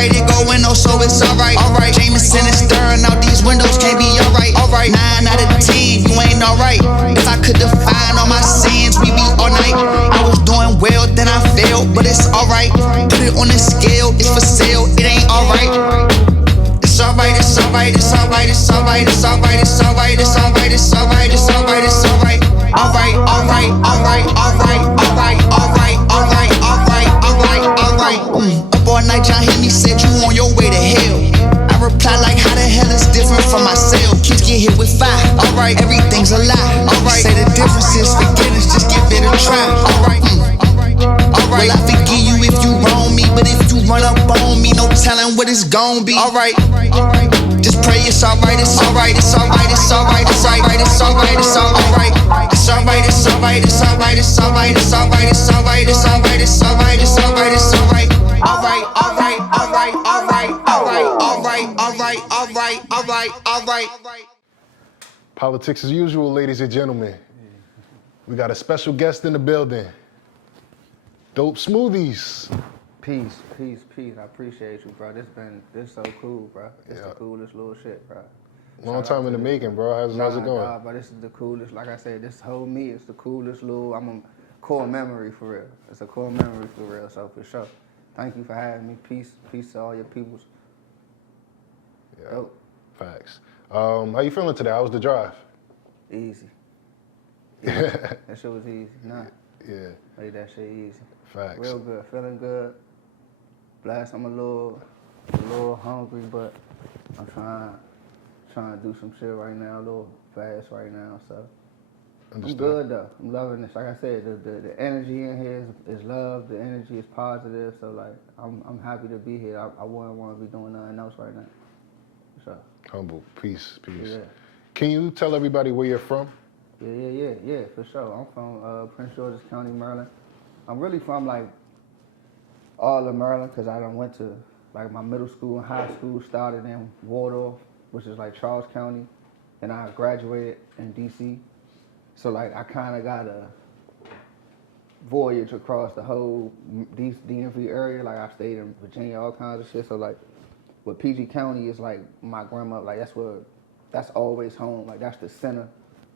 alright, it going oh, so it's alright. Alright, Jameson is stirring out these windows, can't be alright. Alright, 9 out of 10, you ain't alright. If I could define all my sins, we be all night. I was doing well, then I failed, but it's alright. Put it on the scale, it's for sale, it ain't alright. It's alright, it's alright, it's alright, it's alright, it's alright, it's alright, it's alright, it's alright, it's alright, it's alright. Alright, alright, alright, alright, alright, alright, alright, alright, alright, alright. Up all night, y'all hear me, said you on your way to hell. I reply like, how the hell is different from myself? Kids get hit with fire. Alright, everything's a lie. Alright, say the difference is forgiveness, just give it a try. Alright, alright. Well, I forgive you if you wrong me, but if you run up on me, no telling what it's gon' be. Alright, just pray it's alright, it's alright, it's alright, it's alright, it's alright, it's alright, it's alright. It's alright, it's alright, it's alright, it's alright, it's alright, it's alright, it's alright, it's alright, it's alright, it's alright. Alright, alright, alright, alright, alright, alright, alright, alright, alright, alright. Politics as usual, ladies and gentlemen. We got a special guest in the building. dopeSMOOTHIES. Peace. I appreciate you, bro. This so cool, bro. It's the coolest little shit, bro. Long time in the making, bro. How's it going? Nah, but this is the coolest. Like I said, this whole me is the coolest little. I'm a core memory for real. It's a core memory for real. So for sure, thank you for having me. Peace to all your peoples. Yeah. Dope. Facts. How you feeling today? How was the drive? Easy. That shit was easy. Nah. Yeah. Made that shit easy. Facts. Real good. Feeling good. Blessed. I'm a little hungry, but I'm trying to do some shit right now, a little fast right now, so. I'm good though. I'm loving this. Like I said, the energy in here is love. The energy is positive. So like, I'm happy to be here. I wouldn't want to be doing nothing else right now. So. Humble. Peace. Yeah. Can you tell everybody where you're from? Yeah, for sure. I'm from Prince George's County, Maryland. I'm really from like all of Maryland because I done went to like my middle school and high school started in Waldorf, which is like Charles County, and I graduated in DC. So like I kind of got a voyage across the whole DMV area. Like I stayed in Virginia, all kinds of shit. So like with PG County is like my grandma, like that's always home. Like that's the center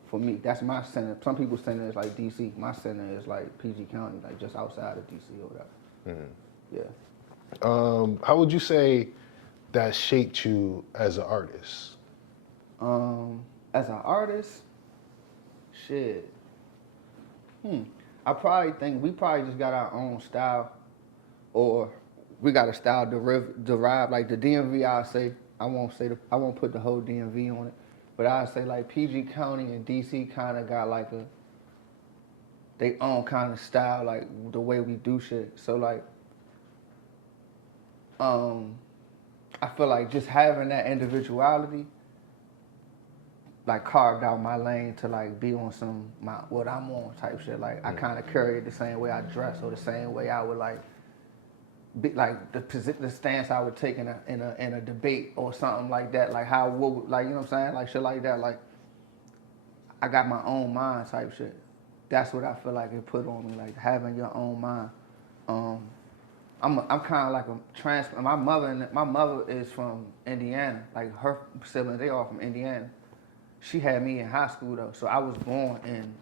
for me. That's my center. Some people's center is like DC. My center is like PG County, like just outside of DC or whatever. Mm-hmm. Yeah. How would you say that shaped you as an artist? As an artist, shit. I probably think we probably just got our own style, or we got a style derived like the DMV. I won't put the whole DMV on it, but I'd say like PG County and DC kind of got like they own kind of style, like the way we do shit. So like, I feel like just having that individuality, like carved out my lane to like be on what I'm on type shit. Like I kind of carry it the same way I dress or the same way I would like be like the stance I would take in a debate or something like that. Like how like, you know what I'm saying? Like shit like that. Like I got my own mind type shit. That's what I feel like it put on me, like having your own mind. I'm kind of like a transplant. My mother is from Indiana. Like her siblings, they all from Indiana. She had me in high school though, so I was born in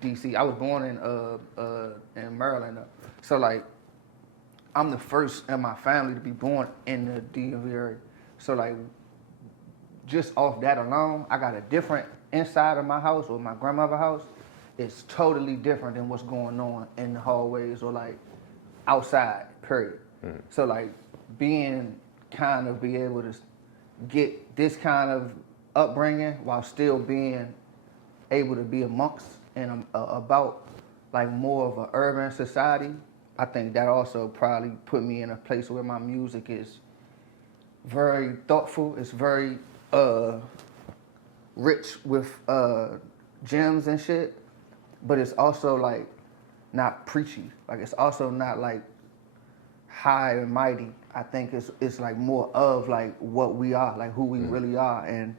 DC. I was born in Maryland though. So like, I'm the first in my family to be born in the DMV area. So like, just off that alone, I got a different inside of my house or my grandmother's house. It's totally different than what's going on in the hallways or like outside, period. So like be able to get this kind of upbringing while still being able to be amongst and about like more of an urban society, I think that also probably put me in a place where my music is very thoughtful. It's very rich with gems and shit, but it's also like not preachy. Like it's also not like high and mighty. I think it's like more of like what we are, like who we really are, and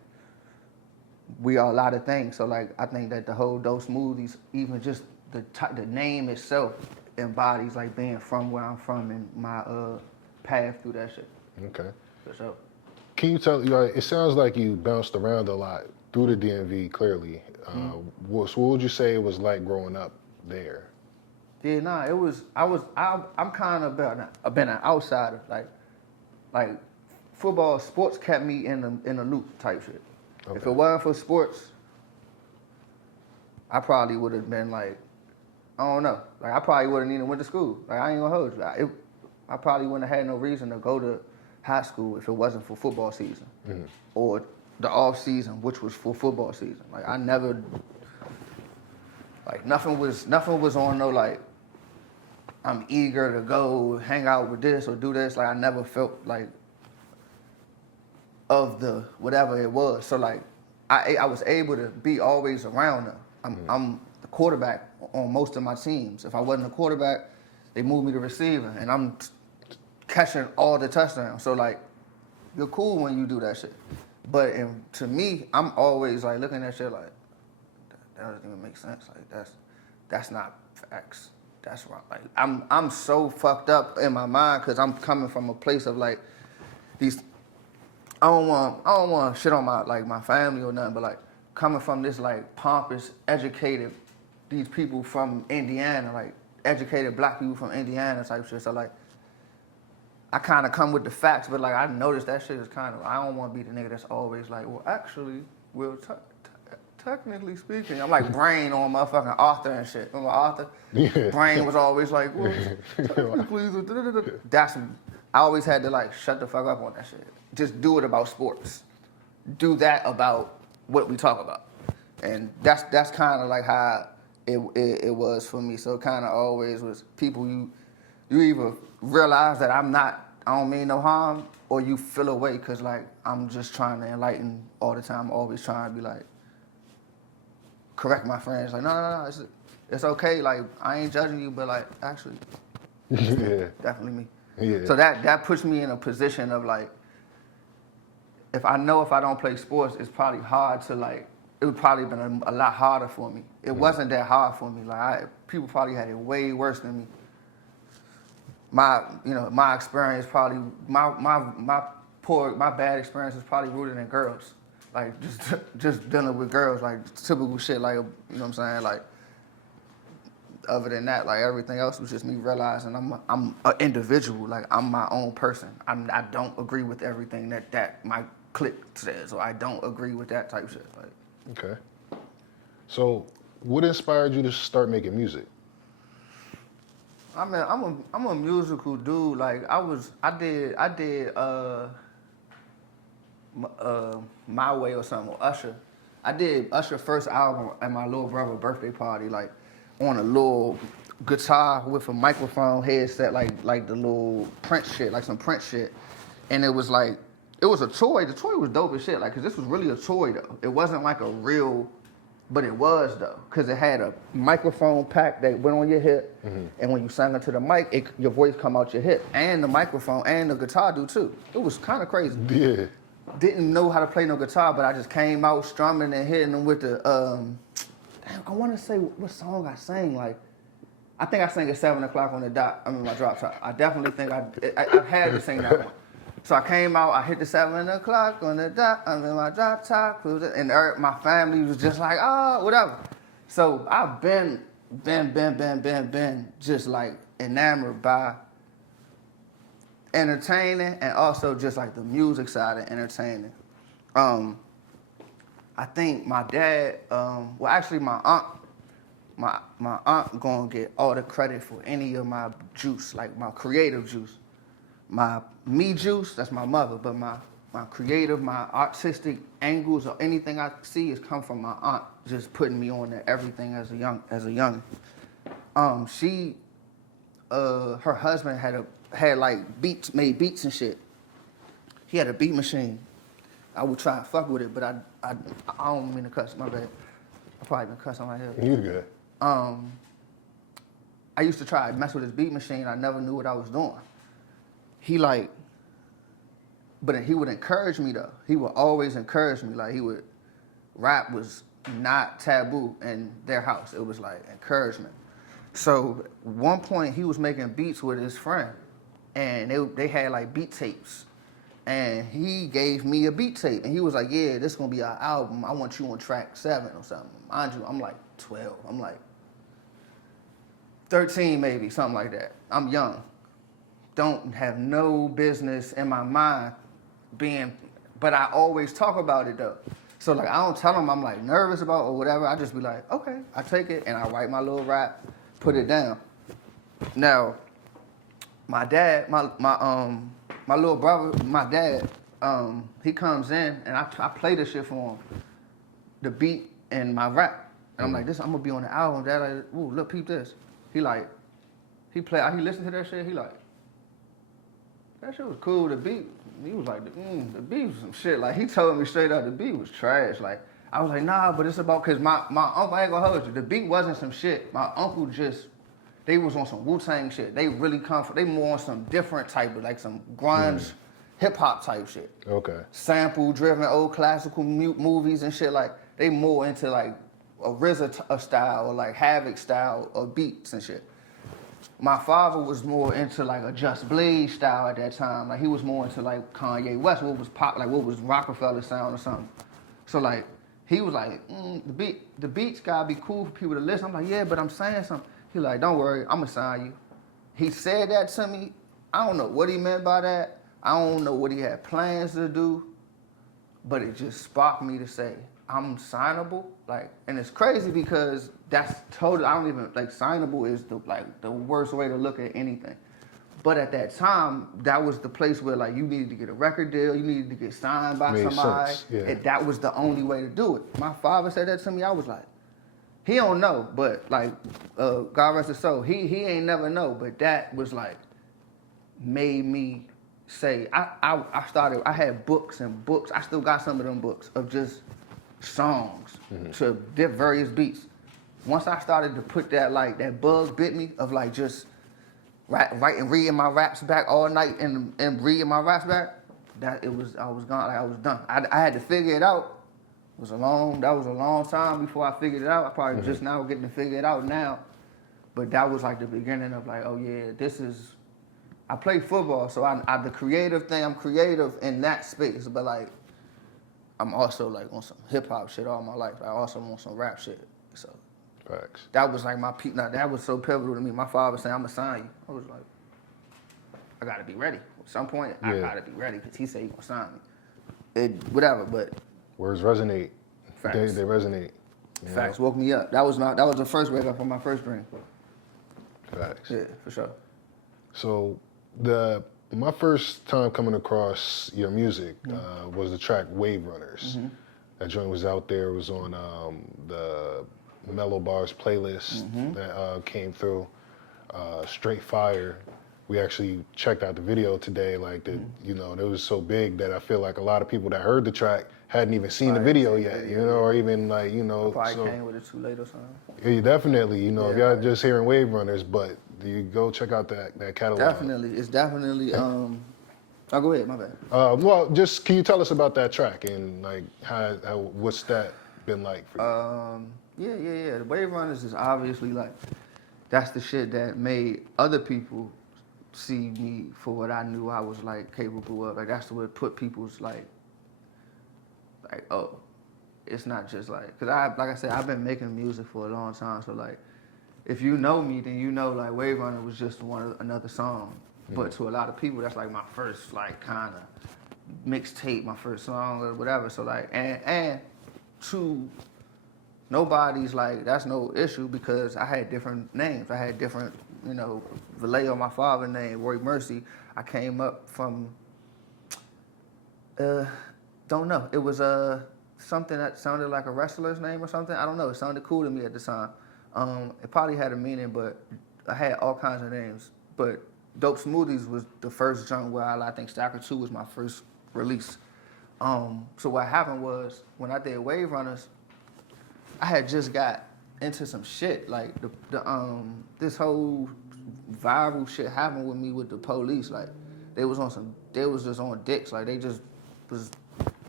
we are a lot of things. So like I think that the whole dopeSMOOTHIES, even just the name itself embodies like being from where I'm from and my path through that shit. Okay. For sure. Can you tell, it sounds like you bounced around a lot through the DMV, clearly. What would you say it was like growing up there? Yeah, nah, I'm kind of been an outsider. Like football, sports kept me in the loop type shit. Okay. If it wasn't for sports, I probably would have been like, I don't know. Like I probably wouldn't even went to school. Like I ain't gonna hold you. I probably wouldn't have had no reason to go to high school if it wasn't for football season or the off season, which was for football season. Like I never, like nothing was on no like, I'm eager to go hang out with this or do this. Like I never felt like of the whatever it was. So like I was able to be always around them. I'm the quarterback on most of my teams. If I wasn't a quarterback, they moved me to receiver, and I'm catching all the touchdowns. So like, you're cool when you do that shit. But to me, I'm always like looking at shit like that doesn't even make sense. Like that's not facts. That's wrong. Like I'm so fucked up in my mind because I'm coming from a place of like these. I don't want to shit on my family or nothing, but like coming from this like pompous, educated, these people from Indiana, like educated black people from Indiana type shit. So like I kind of come with the facts, but like I noticed that shit is kind of, I don't want to be the nigga that's always like, well actually, technically speaking, I'm like Brain on motherfucking Arthur and shit. Remember Arthur? Yeah. Brain was always like, well, technically, that's, I always had to like shut the fuck up on that shit. Just do it about sports. Do that about what we talk about. And that's kind of like how it was for me. So it kind of always was people you either realize that I don't mean no harm, or you feel away because like I'm just trying to enlighten all the time, always trying to be like, correct my friends. Like, no, it's okay. Like, I ain't judging you, but like, actually, Yeah. definitely me. Yeah. So that puts me in a position of like, if I don't play sports, it's probably hard to like, it would probably been a lot harder for me. It wasn't that hard for me. Like, people probably had it way worse than me. My experience probably, my bad experience is probably rooted in girls. Like, just dealing with girls, like, typical shit, like, you know what I'm saying? Like, other than that, like, everything else was just me realizing I'm an individual. Like, I'm my own person. I don't agree with everything that my clique says, or I don't agree with that type shit. Like, Okay. So, what inspired you to start making music? I mean, I'm a musical dude. Like, I did My Way or something, or Usher. I did Usher's first album at my little brother's birthday party, like on a little guitar with a microphone headset, like the little Prince shit, like some Prince shit. And it was like, it was a toy. The toy was dope as shit, like, cause this was really a toy though. It wasn't like a real, but it was though, cause it had a microphone pack that went on your hip, and when you sang into the mic, your voice come out your hip, and the microphone and the guitar do too. It was kind of crazy. Yeah. Didn't know how to play no guitar, but I just came out strumming and hitting them with the, damn, I want to say what song I sang. Like, I think I sang at 7 o'clock on the dot. I mean, my drop top. I definitely think I had to sing that one. So I came out, I hit the 7 o'clock on the dot, I'm in my drop top, and my family was just like, oh, whatever. So I've been just like enamored by entertaining and also just like the music side of entertaining. I think my dad, well actually my aunt gonna get all the credit for any of my juice, like my creative juice. My me juice, that's my mother, but my creative, my artistic angles or anything I see is come from my aunt, just putting me on to everything as a young. She, her husband had like made beats and shit. He had a beat machine. I would try and fuck with it, but I don't mean to cuss, my bad. I probably been cussing my head. You good. I used to try to mess with his beat machine. I never knew what I was doing. But he would encourage me though. He would always encourage me. Like rap was not taboo in their house. It was like encouragement. So one point he was making beats with his friend, and they had like beat tapes. and he gave me a beat tape, and he was like, yeah, this is gonna be our album. I want you on track 7 or something. Mind you, I'm like 12. I'm like 13 maybe, something like that. I'm young. Don't have no business in my mind being, but I always talk about it though. So like I don't tell them I'm like nervous about or whatever. I just be like, okay, I take it and I write my little rap, put it down. Now, my dad, my little brother, my dad, he comes in and I play this shit for him, the beat and my rap. And I'm like, I'm gonna be on the album. Dad, like, ooh, look, peep this. He listened to that shit. He like, that shit was cool. The beat, he was like, the beat was some shit. Like, he told me straight up, the beat was trash. Like, I was like, nah, but it's about, cause my uncle, I ain't gonna hold you, the beat wasn't some shit. My uncle they was on some Wu-Tang shit. They really they more on some different type of, like some grunge, hip hop type shit. Okay. Sample driven old classical movies and shit. Like, they more into like a RZA style or like Havoc style of beats and shit. My father was more into like a Just Blaze style at that time. Like he was more into like Kanye West, what was pop, like what was Rockefeller sound or something. So like he was like, the beats gotta be cool for people to listen. I'm like, yeah, but I'm saying something. He like, don't worry, I'm gonna sign you. He said that to me. I don't know what he meant by that. I don't know what he had plans to do, but it just sparked me to say, I'm signable. Like, and it's crazy because that's totally, I don't even, like, signable is the worst way to look at anything. But at that time, that was the place where, like, you needed to get a record deal, you needed to get signed by somebody. Sense, yeah. And that was the only way to do it. My father said that to me, I was like, he don't know, but, like, God rest his soul, he ain't never know, but that was, like, made me say, I had books and books, I still got some of them books of just songs to various beats. Once I started to put that, like, that bug bit me of like just reading my raps back all night and reading my raps back, I was gone, like I was done. I had to figure it out. That was a long time before I figured it out. I probably just now getting to figure it out now. But that was like the beginning of like, oh yeah, I play football, so the creative thing, I'm creative in that space, but like, I'm also like on some hip hop shit all my life. I also on some rap shit. So Facts. that was like my peak. Now that was so pivotal to me. My father saying, "I'm gonna sign you." I was like, I gotta be ready. At some point, I gotta be ready because he said he gonna sign me. Whatever, but words resonate. Facts. They resonate. Facts woke me up. That was the first wake up on my first dream. Facts. Yeah, for sure. So my first time coming across your music was the track Wave Runners. That joint was out there. It was on the Mellow Bars playlist that came through. Straight fire. We actually checked out the video today. Like, it was so big that I feel like a lot of people that heard the track hadn't even seen the video yet, or even like, Probably came with it too late or something. Yeah, definitely. If y'all just hearing Wave Runners, but you go check out that catalog. Definitely. It's definitely, oh, go ahead, my bad. Well, just, can you tell us about that track and like what's that been like for you? Yeah. The Wave Runners is obviously like, that's the shit that made other people see me for what I knew I was like capable of. Like that's what put people's like, oh, it's not just like, cause like I said, I've been making music for a long time. So like, if you know me, then you know like Wave Runner was just another song. But to a lot of people, that's like my first like kind of mixtape, my first song or whatever. So like, and to nobody's like, that's no issue because I had different names. I had different, Vallejo, my father's name, Roy Mercy. I came up from, don't know. It was something that sounded like a wrestler's name or something. I don't know. It sounded cool to me at the time. It probably had a meaning, but I had all kinds of names. But dopeSMOOTHIES was the first junk where I think Stacker 2 was my first release. So what happened was when I did Wave Runners, I had just got into some shit. Like this whole viral shit happened with me with the police. Like they was just on dicks. Like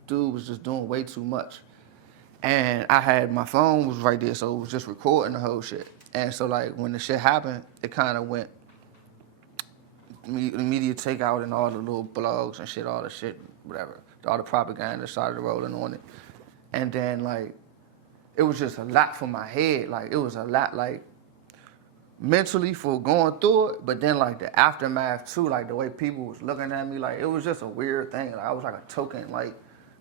dude was just doing way too much. And I had, my phone was right there, so it was just recording the whole shit. And so like when the shit happened, it kind of went media takeout and all the little blogs and shit, all the shit, whatever. All the propaganda started rolling on it. And then, like, it was just a lot for my head. Like, it was a lot, like, mentally for going through it, but then, like, the aftermath, too, like, the way people was looking at me, like, it was just a weird thing. Like, I was like a token, like,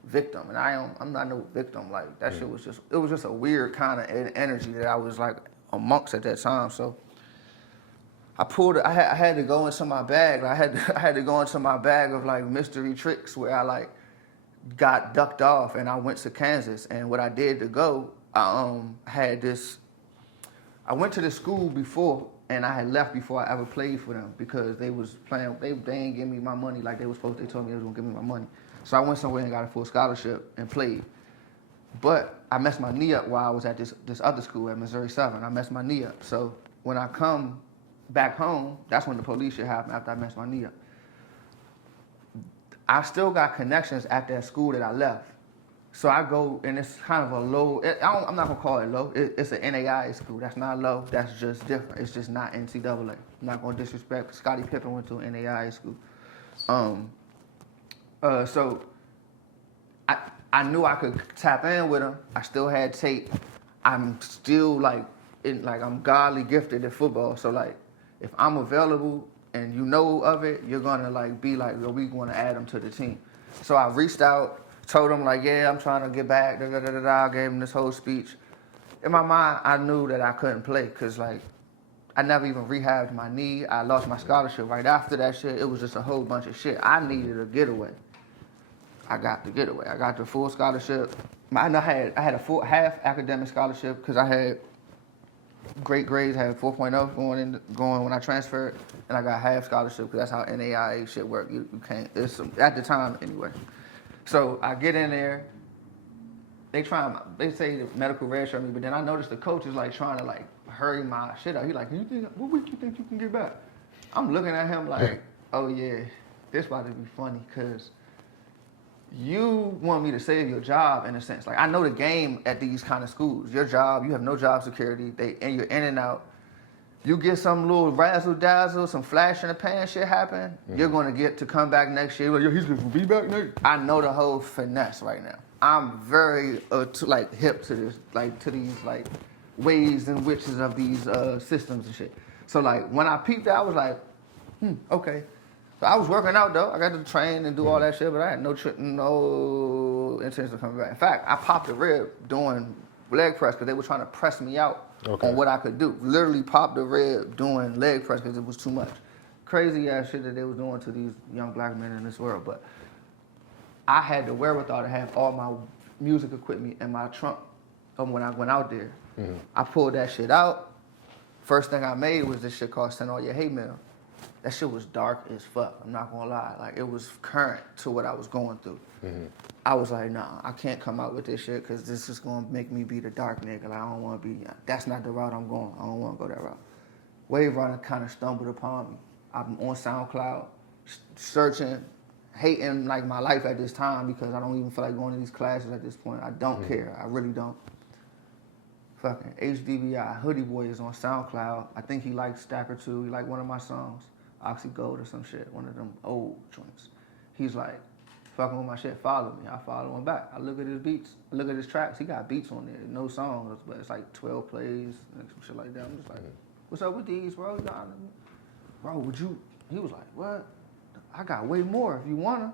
victim, and I'm not no victim. Like, that shit was just, it was just a weird kind of energy that I was, like, amongst at that time. So I had to go into my bag. I had to go into my bag of, like, mystery tricks where I, like, got ducked off and I went to Kansas. And what I did to go, I went to this school before and I had left before I ever played for them because they was playing, they ain't give me my money like they was supposed to. They told me they was gonna give me my money. So I went somewhere and got a full scholarship and played. But I messed my knee up while I was at this other school at Missouri Southern. I messed my knee up. So when I come back home, that's when the police shit happened after I messed my knee up. I still got connections at that school that I left. So I go, and it's kind of a low, I'm not gonna call it low, it's an NAIA school. That's not low, that's just different. It's just not NCAA. I'm not gonna disrespect, Scottie Pippen went to an NAIA school. So I knew I could tap in with him. I still had tape. I'm still like I'm godly gifted at football. So like, if I'm available and you know of it, you're gonna like be like, yo, we wanna add him to the team. So I reached out, told him like, yeah, I'm trying to get back, I gave him this whole speech. In my mind, I knew that I couldn't play because like, I never even rehabbed my knee. I lost my scholarship right after that shit. It was just a whole bunch of shit. I needed a getaway. I got the getaway. I got the full scholarship. I had a full half academic scholarship because I had great grades, had 4.0 going when I transferred, and I got half scholarship because that's how NAIA shit work. You can't, at the time anyway. So I get in there, they say the medical redshirt me, but then I noticed the coach is like trying to like hurry my shit up. He like, what week you think you can get back? I'm looking at him like, oh yeah, this about to be funny because you want me to save your job in a sense. Like I know the game at these kind of schools. Your job, you have no job security. And you're in and out. You get some little razzle dazzle, some flash in the pan shit happen. You're gonna get to come back next year. Like, yo, he's gonna be back next. I know the whole finesse right now. I'm very hip to this, like to these like ways and witches of these systems and shit. So like when I peeped out, I was like, okay. So I was working out though. I got to train and do all that shit, but I had no intention of coming back. In fact, I popped a rib doing leg press because they were trying to press me out on what I could do. Literally popped a rib doing leg press because it was too much. Crazy ass shit that they was doing to these young black men in this world. But I had the wherewithal to have all my music equipment in my trunk when I went out there. I pulled that shit out. First thing I made was this shit called Send All Your Hate Mail. That shit was dark as fuck, I'm not gonna lie. Like, it was current to what I was going through. I was like, nah, I can't come out with this shit because this is gonna make me be the dark nigga. Like, I don't wanna be, that's not the route I'm going. I don't wanna go that route. Wave Runner kind of stumbled upon me. I'm on SoundCloud, searching, hating like my life at this time because I don't even feel like going to these classes at this point. I don't care, I really don't. Fucking HDBI, Hoodie Boy is on SoundCloud. I think he likes Stacker 2, he liked one of my songs. Oxy Gold or some shit, one of them old joints. He's like, fucking with my shit, follow me. I follow him back. I look at his beats, I look at his tracks. He got beats on there, no songs, but it's like 12 plays and some shit like that. I'm just like, what's up with these, bro? Bro, would you? He was like, what? I got way more if you wanna.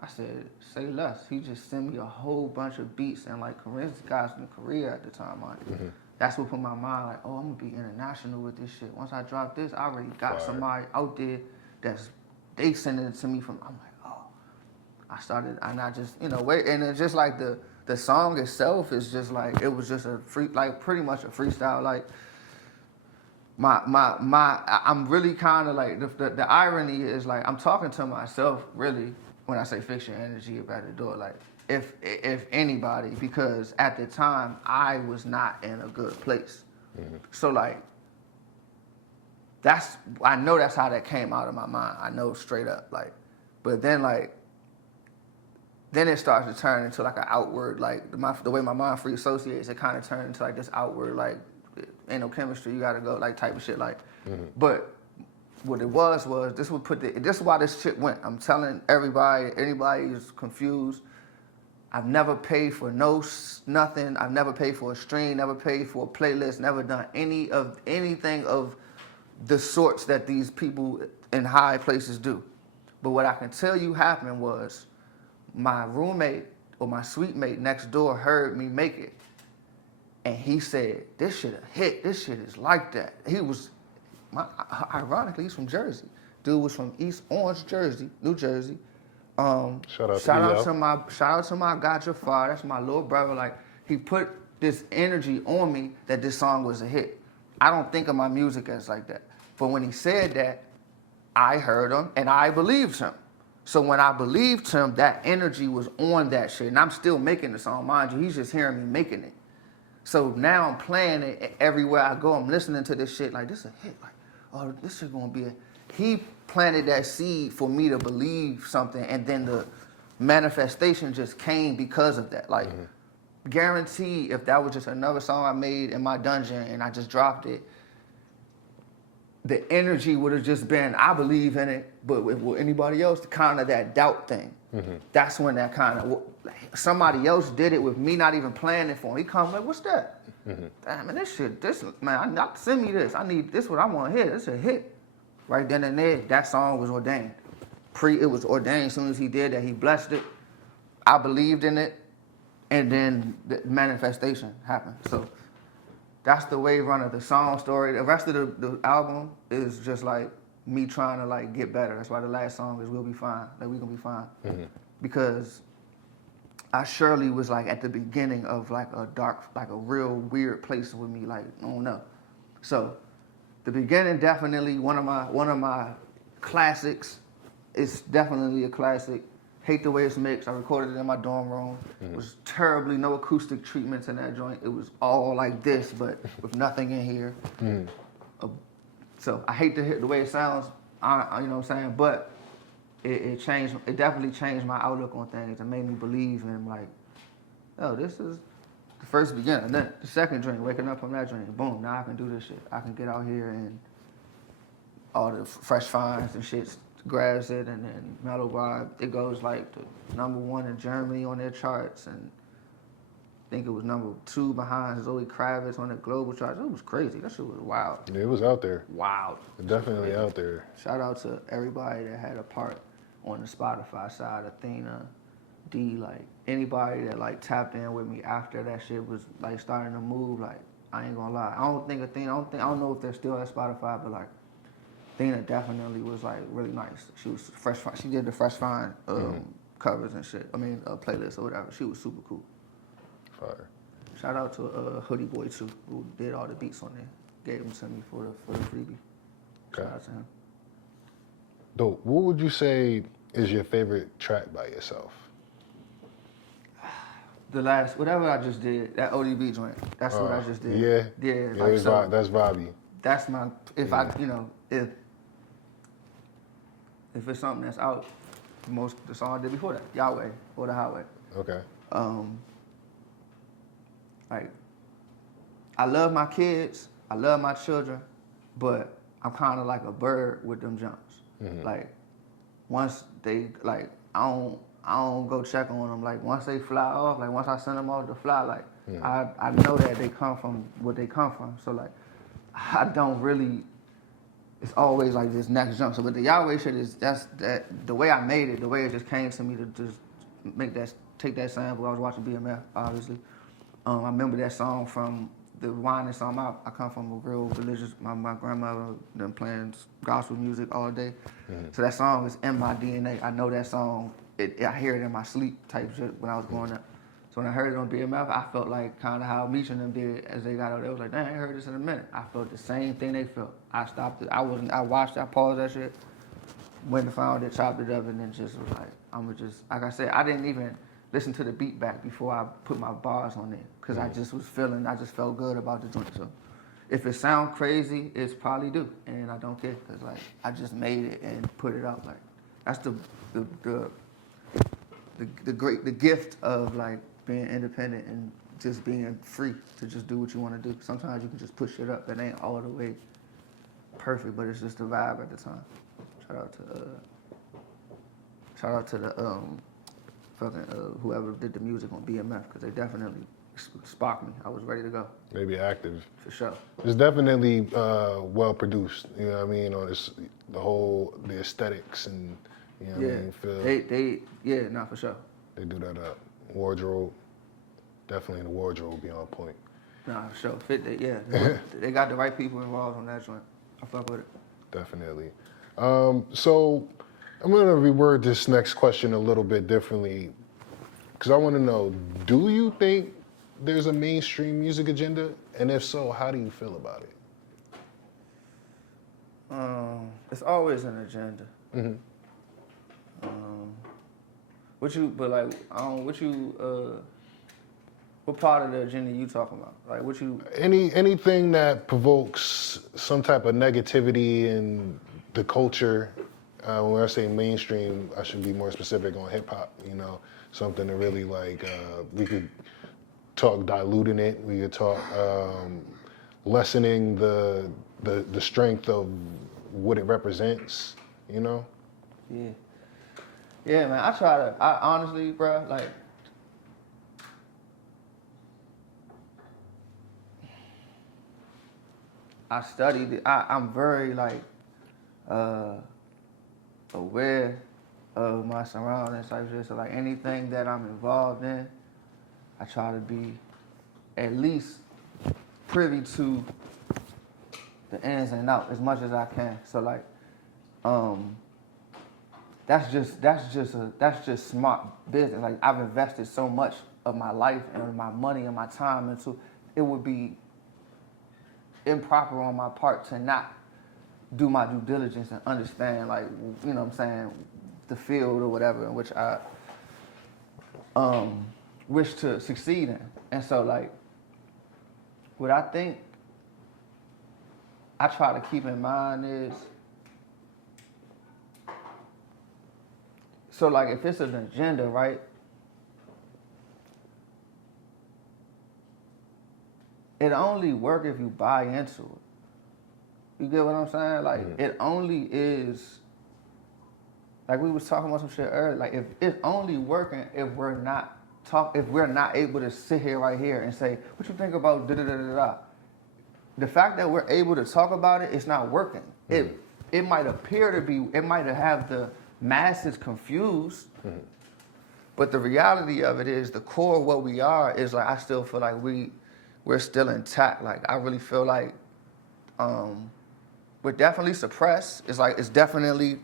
I said, say less. He just sent me a whole bunch of beats and like Korean guys from Korea at the time, That's what put my mind like, oh, I'm gonna be international with this shit. Once I drop this, I already got somebody out there they sending it to me from, I'm like, oh. I started, and I just, and it's just like the song itself is just like, it was just pretty much a freestyle. Like, I'm really kind of like, the irony is like, I'm talking to myself really when I say fix your energy about the door. Like, if anybody, because at the time I was not in a good place. So like, I know that's how that came out of my mind. I know straight up, like, but then it starts to turn into like an outward, like the way my mind free associates, it kind of turned into like this outward, like, ain't no chemistry, you gotta go, like type of shit, like, but what it was this would put this is why this shit went. I'm telling everybody, anybody who's confused, I've never paid for nothing. I've never paid for a stream, never paid for a playlist, never done anything of the sorts that these people in high places do. But what I can tell you happened was my roommate or my suite mate next door heard me make it. And he said, this shit a hit. This shit is like that. He was, ironically, he's from Jersey. Dude was from East Orange, Jersey, New Jersey. Shout out to my Got Your Fire. That's my little brother. Like, he put this energy on me that this song was a hit. I don't think of my music as like that. But when he said that, I heard him and I believed him. So when I believed him, that energy was on that shit. And I'm still making the song, mind you. He's just hearing me making it. So now I'm playing it everywhere I go. I'm listening to this shit like, this a hit. Like, oh, this shit gonna be a... He planted that seed for me to believe something, and then the manifestation just came because of that. Like, guaranteed, if that was just another song I made in my dungeon and I just dropped it, the energy would have just been, I believe in it, but with anybody else, kind of that doubt thing. That's when that kind of, somebody else did it with me not even planning for him. He comes like, what's that? Damn, man, send me this. I need this, what I want to hear. This a hit. Right then and there, that song was ordained. It was ordained as soon as he did that. He blessed it. I believed in it. And then the manifestation happened. So that's the Wave Runner, the song story. The rest of the album is just like me trying to like get better. That's why the last song is We'll Be Fine. Like, we gonna be fine. Because I surely was like at the beginning of like a dark, like a real weird place with me. Like, I don't know. So the beginning, definitely one of my classics. It's definitely a classic. Hate the way it's mixed. I recorded it in my dorm room. It was terribly, no acoustic treatments in that joint. It was all like this, but with nothing in here. So I hate the way it sounds, you know what I'm saying? But it changed, it definitely changed my outlook on things and made me believe in like, oh, this is the first beginning. And then the second drink, waking up from that drink, boom, now I can do this shit. I can get out here and all the fresh finds and shit grabs it, and then Mellow Vibe, it goes like to #1 in Germany on their charts, and I think it was #2 behind Zoe Kravitz on the global charts. It was crazy. That shit was wild. Yeah, it was out there. Wild. Definitely out there. Shout out to everybody that had a part on the Spotify side, Athena, D, like anybody that like tapped in with me after that shit was like starting to move. Like, I ain't gonna lie, I don't know if they're still at Spotify, but like Athena definitely was like really nice. She was fresh. She did the Fresh Find covers and shit. I mean, playlists or whatever. She was super cool. Fire. Shout out to Hoodie Boy too, who did all the beats on there. Gave them to me for the freebie. Okay. Shout out to him. Dope. What would you say is your favorite track by yourself? The last, whatever I just did, that ODB joint. That's what I just did. Yeah. Yeah. Yeah, like, so, that's Bobby. that's my. If I, you know, if it's something that's out, the song I did before that, Yahweh or The Highway. Okay. Like, I love my kids, I love my children, but I'm kind of like a bird with them jumps. Like, once they, like, I don't go check on them. Like, once they fly off, like, once I send them off to fly, like, I know that they come from what they come from. So, like, I don't really, it's always like this next jump. So, but the Yahweh shit is, the way I made it, the way it just came to me to just take that sample. I was watching BMF, obviously. I remember that song from the whining song. I come from a real religious, my grandmother been playing gospel music all day. So that song is in my DNA. I know that song, I hear it in my sleep type shit when I was growing up. So when I heard it on BMF, I felt like kind of how Meech and them did as they got out there. I was like, dang, I ain't heard this in a minute. I felt the same thing they felt. I stopped it. I watched, I paused that shit, went and found it, chopped it up, and then just was like, like I said, I didn't even listen to the beat back before I put my bars on it, because I just felt good about the joint. So if it sound crazy, it's probably do, and I don't care, because like I just made it and put it out. Like, that's the gift of like being independent and just being free to just do what you want to do. Sometimes you can just push it up. That ain't all the way perfect, but it's just the vibe at the time. Shout out to the whoever did the music on BMF, because they definitely sparked me. I was ready to go. Maybe active. For sure. It's definitely well produced. You know what I mean? On this, the aesthetics and you know what I mean. Feel. For sure. They do that up. Wardrobe, definitely the wardrobe be on point. Nah, for sure. They got the right people involved on that joint. I fuck with it. Definitely. So I'm gonna reword this next question a little bit differently, because I want to know: do you think there's a mainstream music agenda, and if so, how do you feel about it? It's always an agenda. Mm-hmm. What part of the agenda you talking about? Like what you? Anything that provokes some type of negativity in the culture. When I say mainstream, I should be more specific on hip hop. You know, something to really like. We could talk diluting it. We could talk lessening the strength of what it represents. You know. Yeah. Yeah, man. I honestly, bro, like. I studied it. I'm very like aware of my surroundings, like just like anything that I'm involved in, I try to be at least privy to the ins and outs as much as I can. So like, that's just smart business. Like I've invested so much of my life and my money and my time into it. Would be improper on my part to not do my due diligence and understand, like, you know what I'm saying, the field or whatever in which I wish to succeed in. And so, like, what I think I try to keep in mind is, so like if it's an agenda, right, it only work if you buy into it. You get what I'm saying? Like, it only is, like we was talking about some shit earlier, like if it's only working if we're not able to sit here right here and say, what you think about da-da-da-da-da. The fact that we're able to talk about it, it's not working. It might appear to be, it might have the masses confused, but the reality of it is the core of what we are is like, I still feel like we're still intact. Like, I really feel like we're definitely suppressed. It's like, it's definitely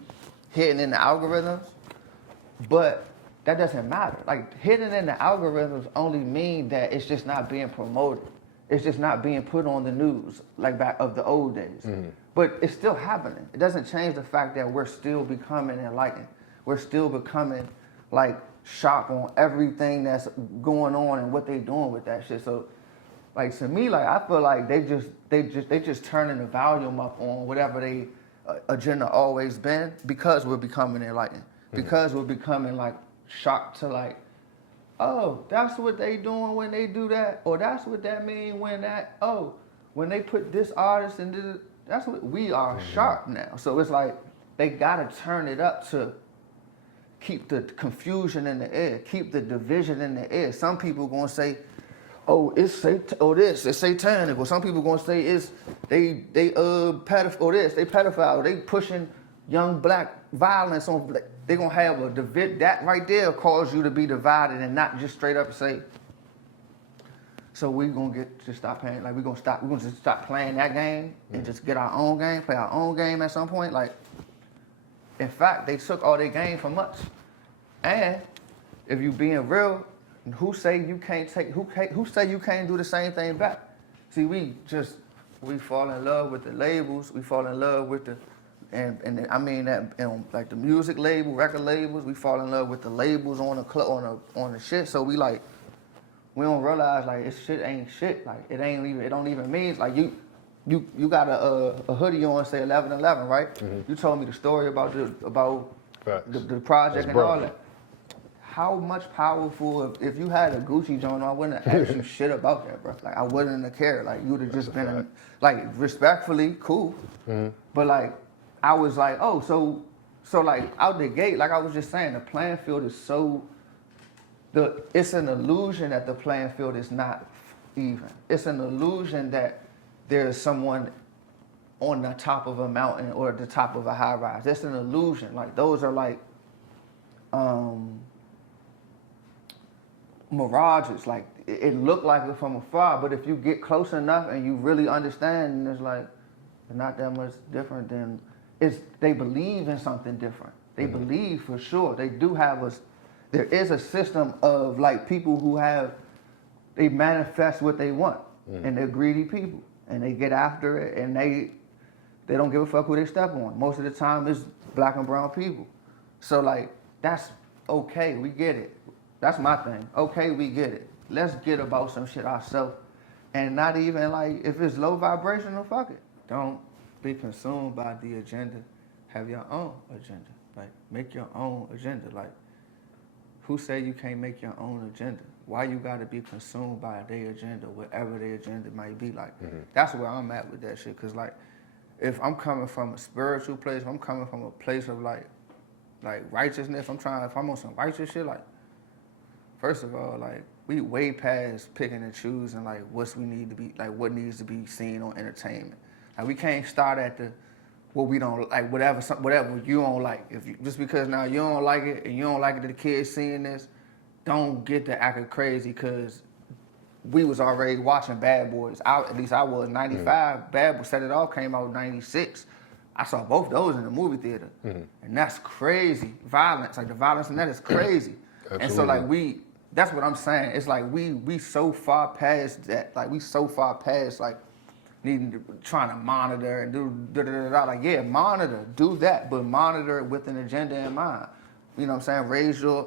hidden in the algorithms, but that doesn't matter. Like, hidden in the algorithms only mean that it's just not being promoted. It's just not being put on the news like back of the old days. But it's still happening. It doesn't change the fact that we're still becoming enlightened. We're still becoming like shocked on everything that's going on and what they're doing with that shit. So, like, to me, like, I feel like they just turning the volume up on whatever they agenda always been, because we're becoming enlightened, because we're becoming like shocked to like, oh, that's what they doing when they do that, or that's what that mean when that, oh, when they put this artist and this, that's what we are shocked now. So it's like they gotta turn it up to keep the confusion in the air, keep the division in the air. Some people gonna say, oh, it's satanic, or some people gonna say it's they pedophile, they pushing young black violence on black. They gonna have a that right there cause you to be divided and not just straight up say. So we gonna stop playing, like we're gonna just stop playing that game and just get our own game, play our own game at some point. Like, in fact, they took all their game from us. And if you being real, who say you can't do the same thing back? See, we fall in love with the labels. We fall in love with and I mean that, like the music label, record labels. We fall in love with the labels on the shit. So we don't realize like this shit ain't shit. Like it don't even mean like you got a hoodie on say 11/11, right? You told me the story about the project and all that. how much powerful, if you had a Gucci joint, I wouldn't have asked you shit about that, bro. Like, I wouldn't have cared. Like, you would have just been, like, respectfully, cool. But, like, I was like, oh, so, like, out the gate, like I was just saying, the playing field is so, it's an illusion that the playing field is not even. It's an illusion that there's someone on the top of a mountain or at the top of a high rise. That's an illusion. Like, those are like mirages. Like, it looked like it from afar, but if you get close enough and you really understand, and it's like, it's not that much different than, they believe in something different. They believe for sure. They do have there is a system of like people who they manifest what they want, and they're greedy people, and they get after it, and they don't give a fuck who they step on. Most of the time, it's black and brown people. So like, that's okay, we get it. That's my thing. Okay, we get it. Let's get about some shit ourselves, and not even like, if it's low vibrational, fuck it. Don't be consumed by the agenda. Have your own agenda. Like, make your own agenda. Like, who say you can't make your own agenda? Why you gotta be consumed by their agenda, whatever their agenda might be? Like, that's where I'm at with that shit. Cause like, if I'm coming from a spiritual place, if I'm coming from a place of like righteousness, if I'm on some righteous shit, like, first of all, like, we way past picking and choosing like what needs to be seen on entertainment. Like, we can't start at what we don't like, whatever you don't like. Just because now you don't like it and you don't like it that the kids seeing this, don't get to acting crazy, because we was already watching Bad Boys. At least I was, 95. Bad Boys, Set It Off came out in 96. I saw both those in the movie theater. And that's crazy. Violence, like the violence in that is crazy. Absolutely. And so like that's what I'm saying. It's like we so far past that. Like, we so far past like trying to monitor and do da-da-da-da. Like, yeah, monitor, do that, but monitor it with an agenda in mind. You know what I'm saying? Raise your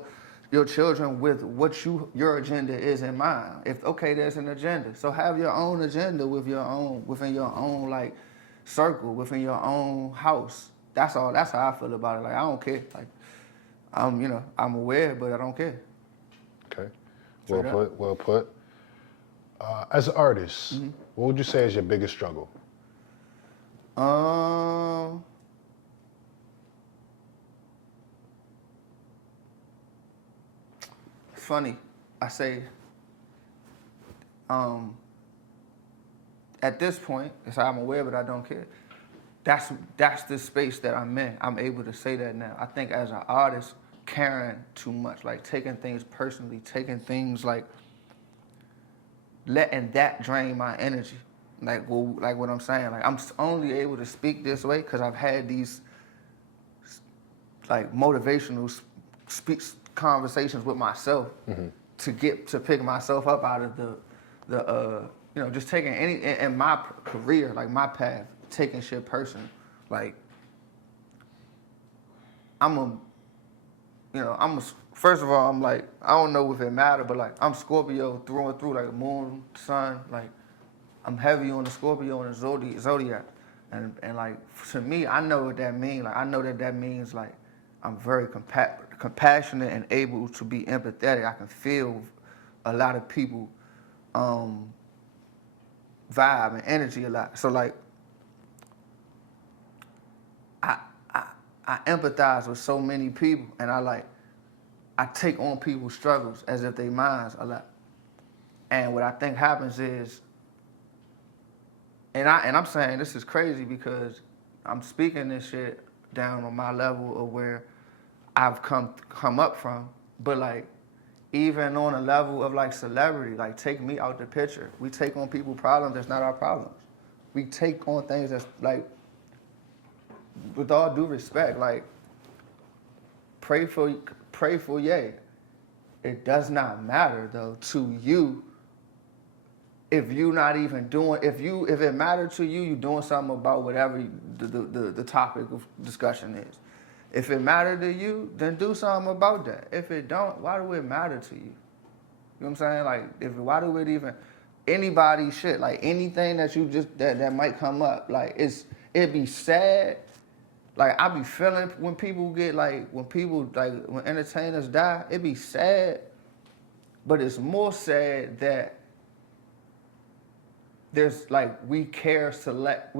children with what your agenda is in mind. There's an agenda. So have your own agenda within your own like circle, within your own house. That's all. That's how I feel about it. Like, I don't care. Like, I'm aware, but I don't care. Okay. Well put. As an artist, what would you say is your biggest struggle? It's funny. I say, at this point, it's how I'm aware, but I don't care. That's the space that I'm in. I'm able to say that now. I think as an artist, caring too much, like taking things personally, taking things like letting that drain my energy. Like what I'm saying, like, I'm only able to speak this way because I've had these like motivational conversations with myself to pick myself up out of the just taking in my career, like my path, taking shit personal. Like, first of all, I'm like, I don't know if it matters, but like, I'm Scorpio through and through, like moon, sun, like, I'm heavy on the Scorpio and the zodiac. And like, to me, I know what that means. Like, I know that means like, I'm very compassionate and able to be empathetic. I can feel a lot of people vibe and energy a lot. So like, I empathize with so many people, and I take on people's struggles as if they mine a lot. And what I think happens is, and I'm saying this is crazy because I'm speaking this shit down on my level of where I've come up from, but like, even on a level of like celebrity, like, take me out the picture. We take on people's problems that's not our problems. We take on things that's like, with all due respect, like, pray for Ye. It does not matter though to you if you not even doing, if it mattered to you, you doing something about whatever the topic of discussion is. If it mattered to you, then do something about that. If it don't, why do it matter to you? You know what I'm saying? Like, why do it even, anybody shit, like anything that you just, that might come up, like, it'd be sad like I be feeling when people get like when entertainers die, it be sad, but it's more sad that there's like we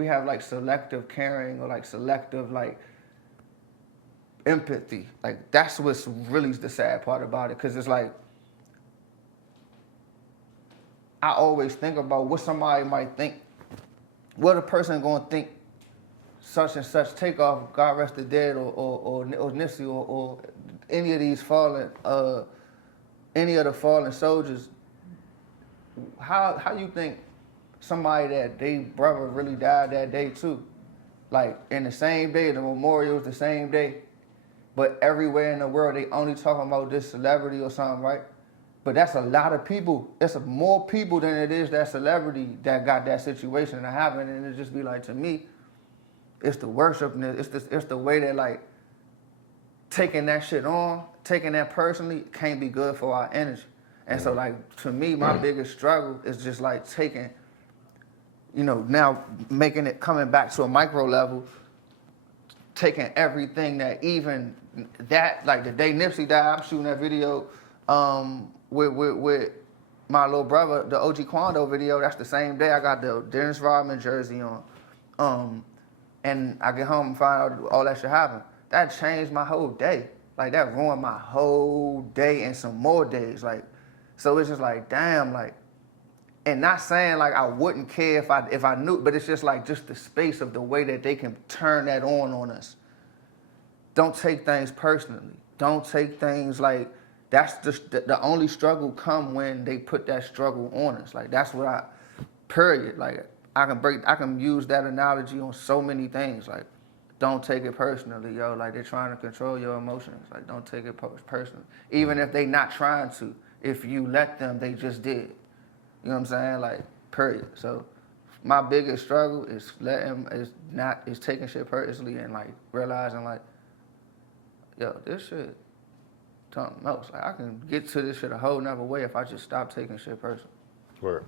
have like selective caring or like selective like empathy. Like that's what's really the sad part about it, because it's like I always think about what somebody might think, what a person gonna think such and such Takeoff, God rest the dead, or Nipsey, or any of these any of the fallen soldiers. How you think somebody that they brother really died that day too? Like in the same day, the memorial was the same day, but everywhere in the world they only talking about this celebrity or something, right? But that's a lot of people. It's more people than it is that celebrity that got that situation that happened, and it just be like, to me, it's the worshipness. It's the way that like taking that shit on, taking that personally can't be good for our energy. And so like to me, my biggest struggle is just like taking, now making it, coming back to a micro level, taking everything that even that, like the day Nipsey died, I'm shooting that video with my little brother, the OG Quando video. That's the same day I got the Dennis Rodman jersey on. And I get home and find out all that shit happened. That changed my whole day. Like that ruined my whole day and some more days. Like, so it's just like, damn, like, and not saying like I wouldn't care if I knew, but it's just like just the space of the way that they can turn that on us. Don't take things personally. Don't take things like, that's just the only struggle come when they put that struggle on us. Like that's what period. Like I can use that analogy on so many things. Like, don't take it personally, yo. Like they're trying to control your emotions. Like don't take it personally. Even if they not trying to. If you let them, they just did. You know what I'm saying? Like, period. So my biggest struggle is taking shit personally and like realizing like, yo, this shit something else. Like I can get to this shit a whole nother way if I just stop taking shit personal. Word.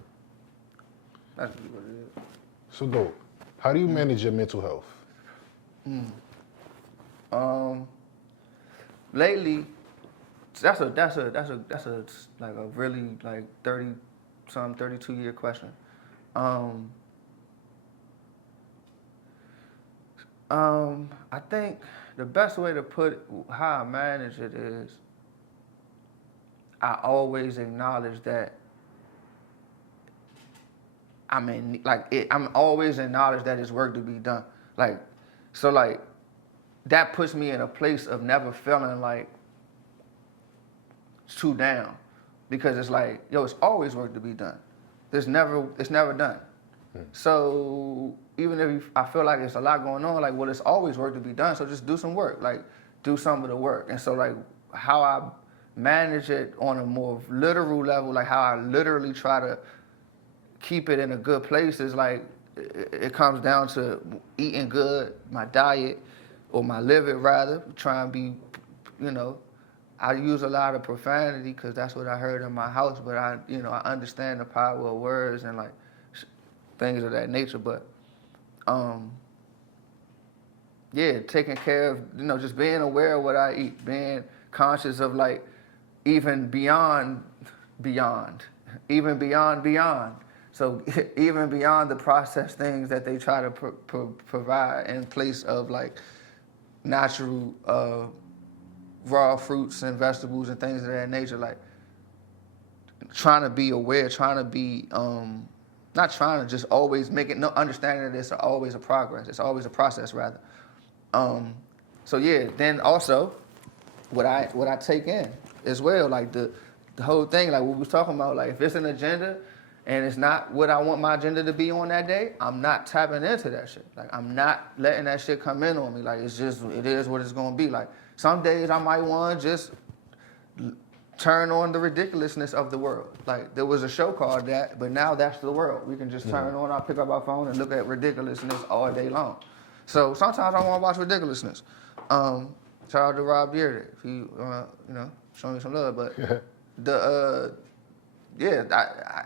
That's really what it is. So dope. How do you manage your mental health? Lately, that's a like a really like 32-year question. I think the best way to put how I manage it is I always acknowledge that I'm always acknowledge that it's work to be done. Like, so like, that puts me in a place of never feeling like too down, because it's like, yo, it's always work to be done. It's never done. So even if I feel like it's a lot going on, like, well, it's always work to be done. So just do some work, like do some of the work. And so like how I manage it on a more literal level, like how I literally try to keep it in a good place is like, it comes down to eating good, my diet, or my living rather, try and be, I use a lot of profanity because that's what I heard in my house, but I understand the power of words and like things of that nature. But taking care of, just being aware of what I eat, being conscious of like even beyond. So even beyond the processed things that they try to provide in place of like natural raw fruits and vegetables and things of that nature, like trying to be aware, trying to be, not trying to just always make it, no, understanding that it's always a progress, it's always a process rather. Then also what I take in as well, like the whole thing, like what we was talking about, like if it's an agenda and it's not what I want my agenda to be on that day, I'm not tapping into that shit. Like I'm not letting that shit come in on me. Like it is what it's gonna be. Like some days I might want to just turn on the ridiculousness of the world. Like there was a show called that, but now that's the world. We can just turn on, I pick up our phone and look at ridiculousness all day long. So sometimes I want to watch ridiculousness. Shout out to Rob Beard if he, show me some love. But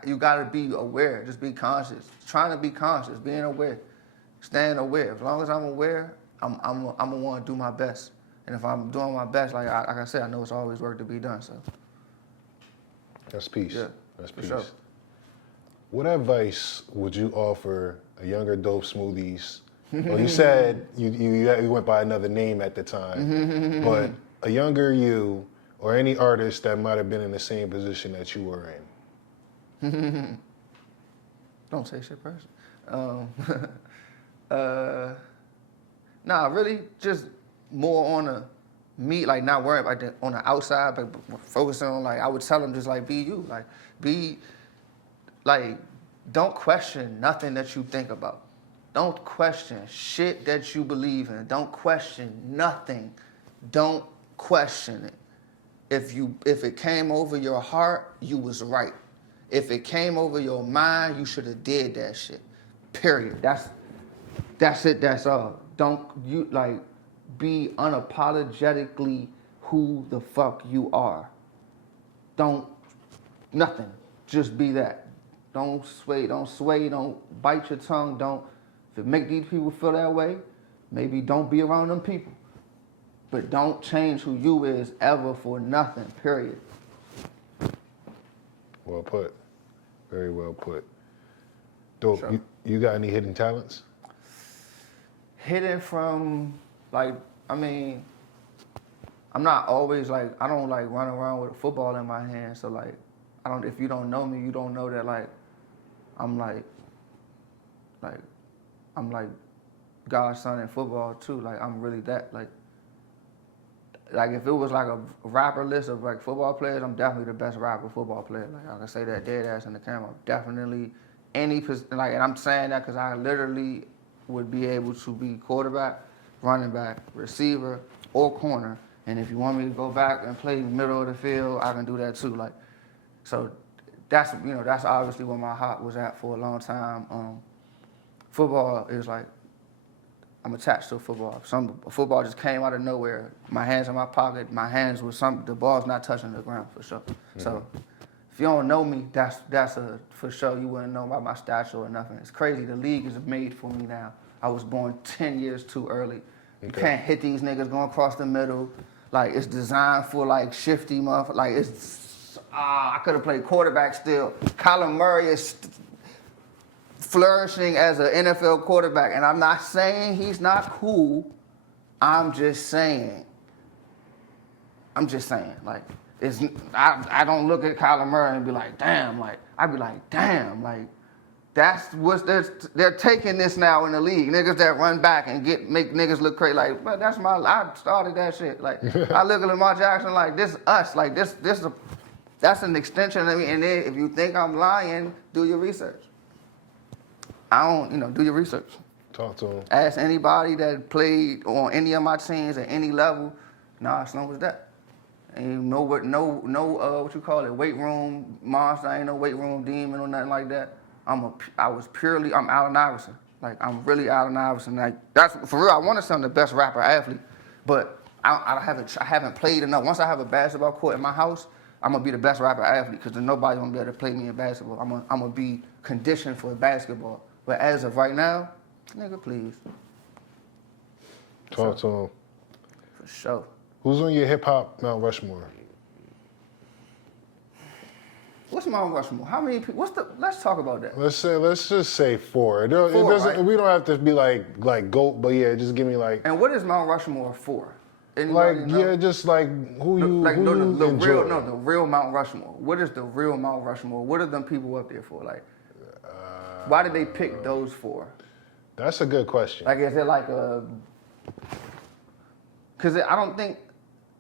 you gotta be aware. Just be conscious. Trying to be conscious, being aware, staying aware. As long as I'm aware, I'm gonna want to do my best. And if I'm doing my best, like I said, I know it's always work to be done. So that's peace. yeah, That's for peace. sure. What advice would you offer a younger Dope Smoothies? Well, you said you went by another name at the time, but a younger you or any artist that might have been in the same position that you were in. Don't say shit person. Nah, really just more on the me, like not worrying about the, on the outside, but focusing on like I would tell them just like be you, like be like don't question nothing that you think about. Don't question shit that you believe in. Don't question nothing. Don't question it. If it came over your heart, you was right. If it came over your mind, you should have did that shit. Period. That's it. That's all. Don't you like be unapologetically who the fuck you are. Don't nothing. Just be that. Don't sway. Don't bite your tongue. Don't. If it make these people feel that way, maybe don't be around them people. But don't change who you is ever for nothing. Period. Well put. Very well put. Dope. Sure. You got any hidden talents? Hidden from, like, I mean, I'm not always like, I don't like run around with a football in my hand. So like, if you don't know me, you don't know that like, I'm like God's son in football too. Like I'm really that like if it was like a rapper list of like football players, I'm definitely the best rapper football player. Like I can say that dead ass in the camera. Definitely and I'm saying that because I literally would be able to be quarterback, running back, receiver, or corner. And if you want me to go back and play middle of the field, I can do that too. Like, so that's obviously where my heart was at for a long time. Football is like, I'm attached to football. Football just came out of nowhere. My hands in my pocket. My hands was the ball's not touching the ground for sure. Mm-hmm. So if you don't know me, that's for sure. You wouldn't know about my stature or nothing. It's crazy. The league is made for me now. I was born 10 years too early. Okay. You can't hit these niggas going across the middle. Like it's designed for like shifty motherfuckers. Like it's I could have played quarterback still. Kyler Murray is flourishing as an NFL quarterback, and I'm not saying he's not cool. I'm just saying, like, I don't look at Kyler Murray and be like, damn, like, I'd be like, damn, like, that's what they're taking this now in the league. Niggas that run back and make niggas look crazy. Like, but I started that shit. Like, I look at Lamar Jackson like, this us. Like, that's an extension of me. And then if you think I'm lying, do your research. Do your research. Talk to him. Ask anybody that played on any of my teams at any level. Nah, as long as that. Ain't no what you call it, weight room monster. I ain't no weight room demon or nothing like that. I'm Allen Iverson. Like I'm really Allen Iverson. Like that's for real. I want to sound the best rapper athlete, but I haven't played enough. Once I have a basketball court in my house, I'm gonna be the best rapper athlete because nobody's gonna be able to play me in basketball. I'm gonna be conditioned for basketball. But as of right now, nigga, please. Talk to him. For sure. Who's on your hip hop Mount Rushmore? What's Mount Rushmore? How many people? Let's talk about that. Let's just say 4. It doesn't. Right? We don't have to be like GOAT, but yeah, just give me like. And what is Mount Rushmore for? Anybody like know? Yeah, just like who you enjoy. The real Mount Rushmore. What is the real Mount Rushmore? What are them people up there for? Like, why did they pick those 4? That's a good question. Like, is it like a? Because I don't think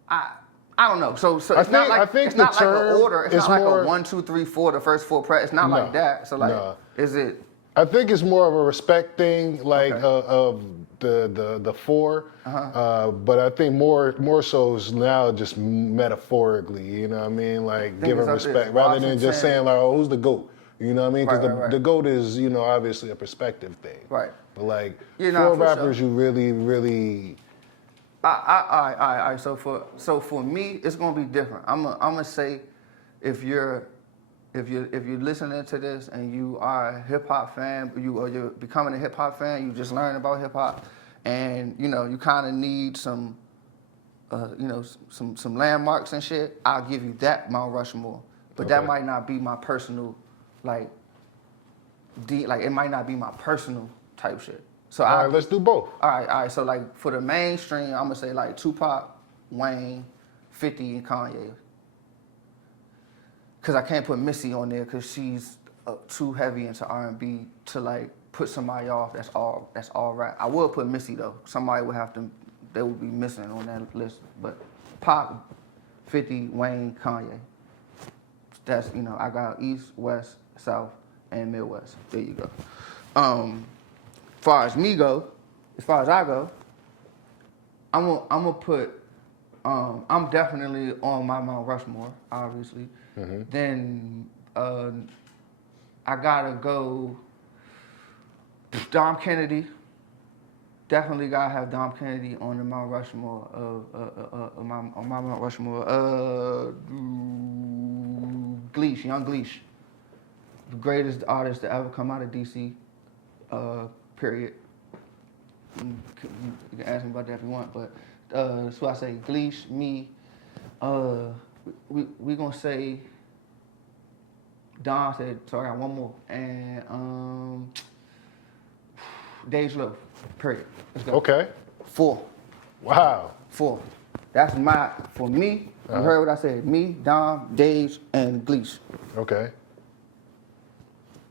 I don't know. So it's not like an order. It's not like a 1, 2, 3, 4. The first 4 press. It's not like that. So like, is it? I think it's more of a respect thing, like of the 4. But I think more so is now just metaphorically. You know what I mean? Like giving respect rather than just saying like, oh, who's the GOAT? You know what I mean? Because the GOAT is obviously a perspective thing. Right. But like 4 rappers, you really. All right. So for me, it's gonna be different. I'm gonna say, if you're listening to this and you are a hip hop fan, you're becoming a hip hop fan, you just learned about hip hop, and you know, you kind of need some, you know, some landmarks and shit, I'll give you that Mount Rushmore. But that might not be my personal, like, like it might not be my personal type shit. So all right, let's do both. All right. So like for the mainstream, I'm gonna say like Tupac, Wayne, 50, and Kanye. Cause I can't put Missy on there because she's too heavy into R&B to like put somebody off. That's all rap. I would put Missy though. Somebody would have to. They would be missing on that list. But Pac, 50, Wayne, Kanye. That's, you know, I got East, West, South, and Midwest. There you go. As far as I go, I'm gonna put. I'm definitely on my Mount Rushmore, obviously. Mm-hmm. Then I gotta go. Dom Kennedy. Definitely gotta have Dom Kennedy on the Mount Rushmore. On my Mount Rushmore. Gleesh, Young Gleesh, the greatest artist to ever come out of DC. Period. You can ask me about that if you want, but so I say Gleesh, me. We gonna say Don said. So I got one more, and Dej Loaf. Period. Let's go. Okay. 4. Wow. 4. That's for me. You heard what I said. Me, Dom, Dej, and Gleesh. Okay.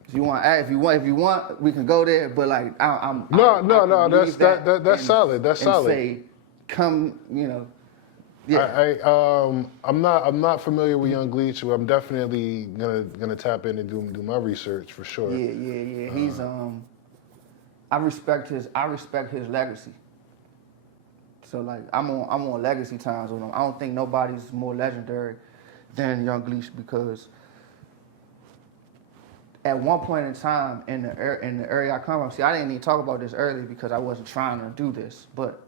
If you want, we can go there. But like, I'm. No. That's solid. That's solid. Say, come, you know. Yeah. I'm not familiar with Young Gleesh, but I'm definitely gonna tap in and do my research for sure. Yeah. He's I respect his legacy. So like I'm on legacy times with him. I don't think nobody's more legendary than Young Gleesh because at one point in time in the area I come from, see, I didn't even talk about this earlier because I wasn't trying to do this, but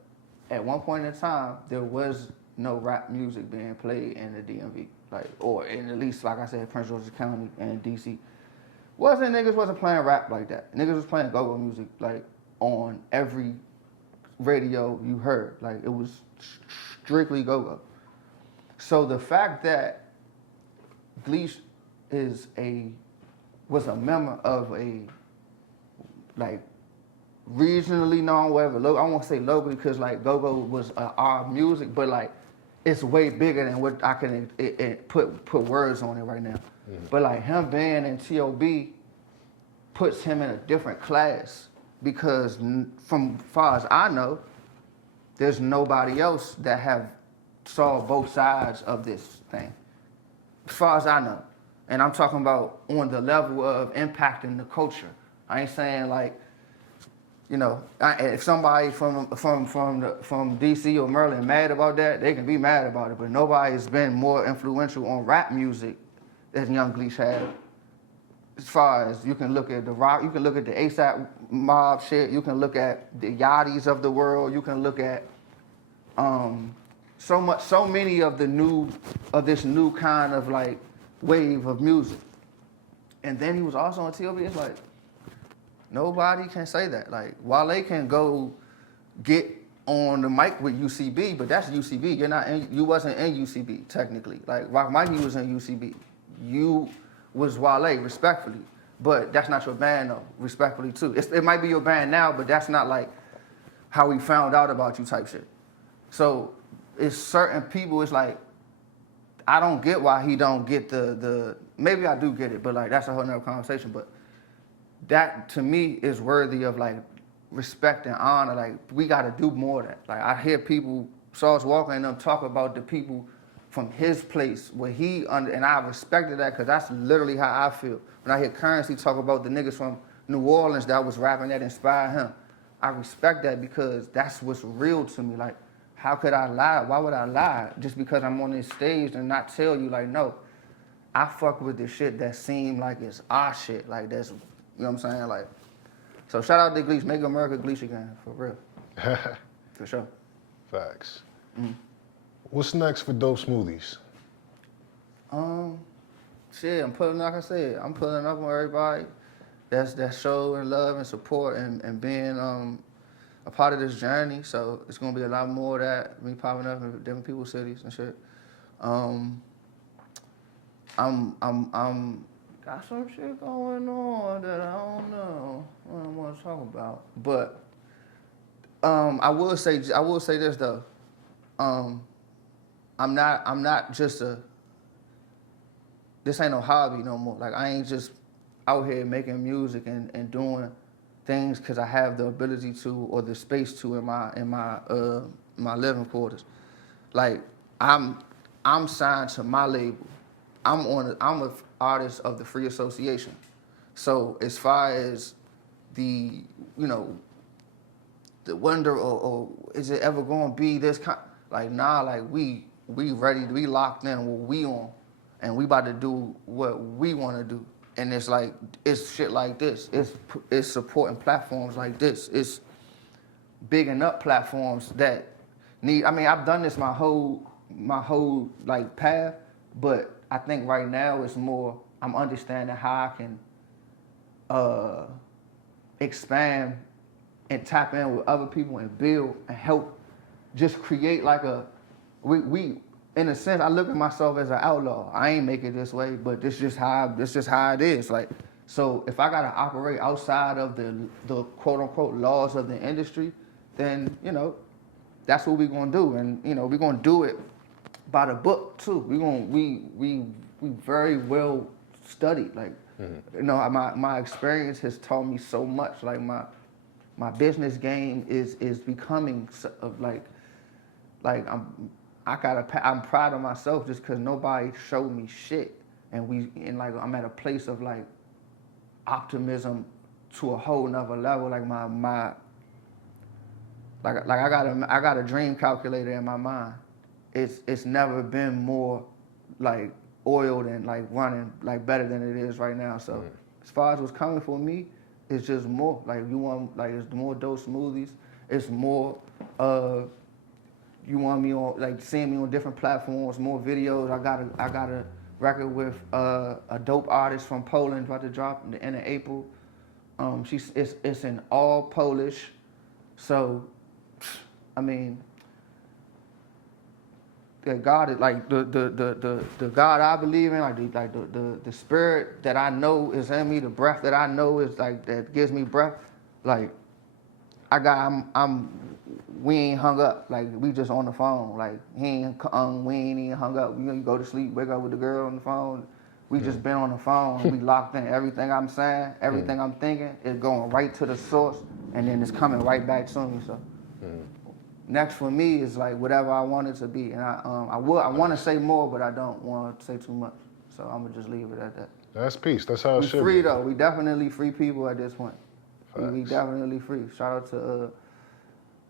at one point in time there was no rap music being played in the DMV, like, or in at least, like I said, Prince George's County and DC. Niggas wasn't playing rap like that. Niggas was playing go-go music, like, on every radio you heard. Like, it was strictly go-go. So the fact that Gleesh was a member of a, like, regionally known, whatever, I won't say locally because, like, go-go was our music, but, like, it's way bigger than what I can put words on it right now. Mm-hmm. But like him being in T.O.B. puts him in a different class because from far as I know, there's nobody else that have saw both sides of this thing. As far as I know. And I'm talking about on the level of impacting the culture. I ain't saying like, you know, if somebody from DC or Maryland mad about that, they can be mad about it. But nobody's been more influential on rap music than Young Gleesh had. As far as you can look at the rock, you can look at the ASAP Mob shit. You can look at the Yachty's of the world. You can look at so many of this new kind of like wave of music. And then he was also on T.O.B. It's like. Nobody can say that. Like, Wale can go get on the mic with UCB, but that's UCB. You wasn't in UCB, technically. Like, Rock Mikey was in UCB. You was Wale, respectfully. But that's not your band, though, respectfully, too. It might be your band now, but that's not, like, how we found out about you type shit. So, it's certain people, it's like, I don't get why he don't get the maybe I do get it, but, like, that's a whole nother conversation, but that to me is worthy of like respect and honor. Like we got to do more of that. Like I hear people, Sauce Walker and them talk about the people from his place where he and I respected that because that's literally how I feel. When I hear Currency talk about the niggas from New Orleans that was rapping that inspired him, I respect that because that's what's real to me. Like how could I lie? Why would I lie just because I'm on this stage and not tell you like no, I fuck with the shit that seem like it's our shit. Like that's. You know what I'm saying? Like, so shout out to Gleesh. Make America Gleesh again, for real. For sure. Facts. Mm-hmm. What's next for dopeSMOOTHIES? Shit, I'm pulling up on everybody that's showing love and support and being a part of this journey. So it's gonna be a lot more of that, me popping up in different people's cities and shit. I'm got some shit going on that I don't know what I want to talk about. But I will say this though. I'm not just this ain't no hobby no more. Like I ain't just out here making music and doing things because I have the ability to or the space to in my living quarters. Like I'm signed to my label. I'm an artist of the Free Association. So as far as the the wonder or is it ever gonna be this kind, like nah, like we ready to be locked in what we on and we about to do what we want to do. And it's like it's shit like this. It's supporting platforms like this. It's bigging up platforms that need. I mean, I've done this my whole like path, but I think right now it's more. I'm understanding how I can expand and tap in with other people and build and help, just create like a. We in a sense, I look at myself as an outlaw. I ain't make it this way, but this just how it is. Like, so if I gotta operate outside of the quote unquote laws of the industry, then that's what we're gonna do, and we're gonna do it by the book too. We very well studied. Like, my experience has taught me so much. Like my business game is becoming I'm proud of myself just because nobody showed me shit, and I'm at a place of like optimism to a whole nother level. Like I got a dream calculator in my mind. It's never been more like oiled and like running like better than it is right now. So as far as what's coming for me, it's just more like it's more dopeSMOOTHIES. It's more you want me on like seeing me on different platforms, more videos. I got a record with a dope artist from Poland about to drop in the end of April. It's in all Polish, so I mean, God is like the God I believe in, like the spirit that I know is in me, the breath that I know is like that gives me breath. Like we ain't hung up. Like we just on the phone. Like we ain't even hung up. You go to sleep, wake up with the girl on the phone. We just been on the phone. We locked in. Everything I'm saying, everything I'm thinking is going right to the source, and then it's coming right back to me. So next for me is like whatever I want it to be, and I want to say more, but I don't want to say too much. So I'm gonna just leave it at that. That's peace. That's how it should be. We free though. We definitely free people at this point. We definitely free. Shout out to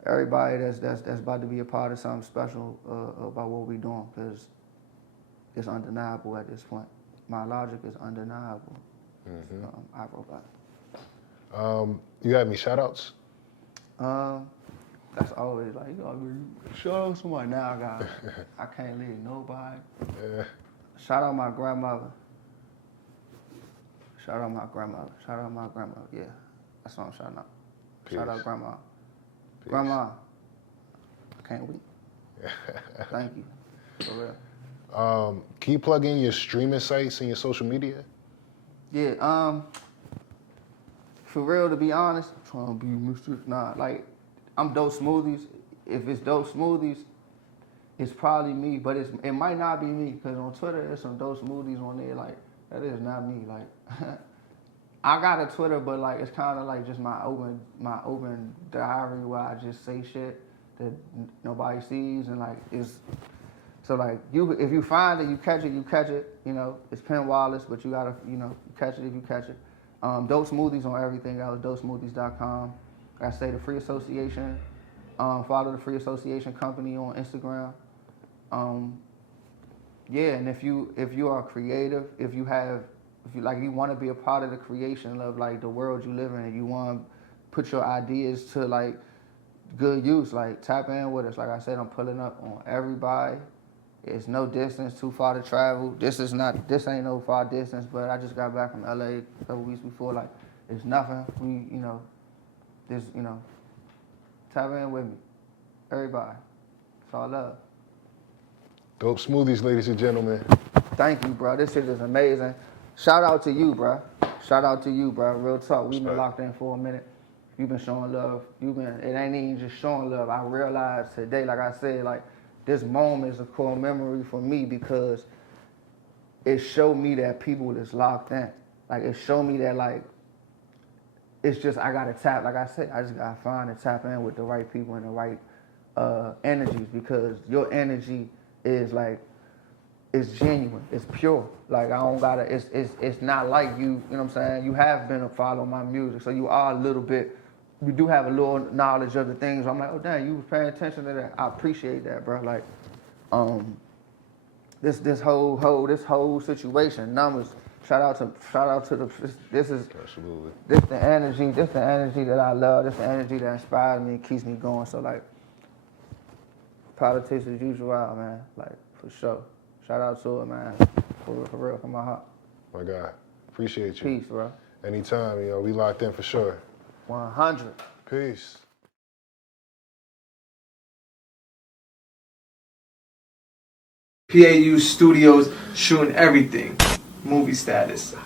everybody that's about to be a part of something special about what we doing, because it's undeniable at this point. My logic is undeniable. I robot. You got any shout outs? That's always like, shout out to somebody. Now I can't leave nobody. Yeah. Shout out my grandmother. Shout out my grandmother. Shout out my grandmother. Yeah, that's what I'm shouting out. Peace. Shout out grandma. Peace. Grandma, I can't wait. Thank you. For real. Can you plug in your streaming sites and your social media? Yeah, for real, to be honest, trying to be Mr. Nah, like, I'm dopeSMOOTHIES. If it's dopeSMOOTHIES, it's probably me, but it might not be me, because on Twitter, there's some dopeSMOOTHIES on there, like, that is not me, like, I got a Twitter, but, like, it's kind of like just my open diary where I just say shit that nobody sees, and, like, so, like, if you find it, you catch it, it's Penn Wallace, but you gotta, you catch it if you catch it. dopeSMOOTHIES on everything else, dopeSMOOTHIES.com. I say the Free Association, follow the Free Association Company on Instagram. Yeah, and if you are creative, if you want to be a part of the creation of like the world you live in, and you want to put your ideas to like good use, like tap in with us. Like I said, I'm pulling up on everybody. It's no distance too far to travel. This ain't no far distance, but I just got back from LA a couple weeks before. Like, it's nothing. Tap in with me. Everybody. It's all love. Dope Smoothies, ladies and gentlemen. Thank you, bro. This shit is amazing. Shout out to you, bro. Shout out to you, bro. Real talk. We've been locked in for a minute. You've been showing love. It ain't even just showing love. I realized today, like I said, like this moment is a core memory for me because it showed me that people is locked in. Like it showed me that like, it's just, I gotta tap, like I said, I just gotta find and tap in with the right people and the right energies because your energy is like, it's genuine, it's pure. Like I don't gotta, it's not like you know what I'm saying? You have been a follow my music, so you are a little bit, you do have a little knowledge of the things. I'm like, oh damn, you were paying attention to that. I appreciate that, bro. Like, this whole situation, numbers. Shout out to the. This is Absolutely. This the energy that I love. This the energy that inspires me and keeps me going. So like, politics as usual, man. Like for sure. Shout out to it, man. For real, from my heart. My guy, appreciate you. Peace, bro. Anytime, we locked in for sure. 100. Peace. P.A.U. Studios shooting everything. Movie status.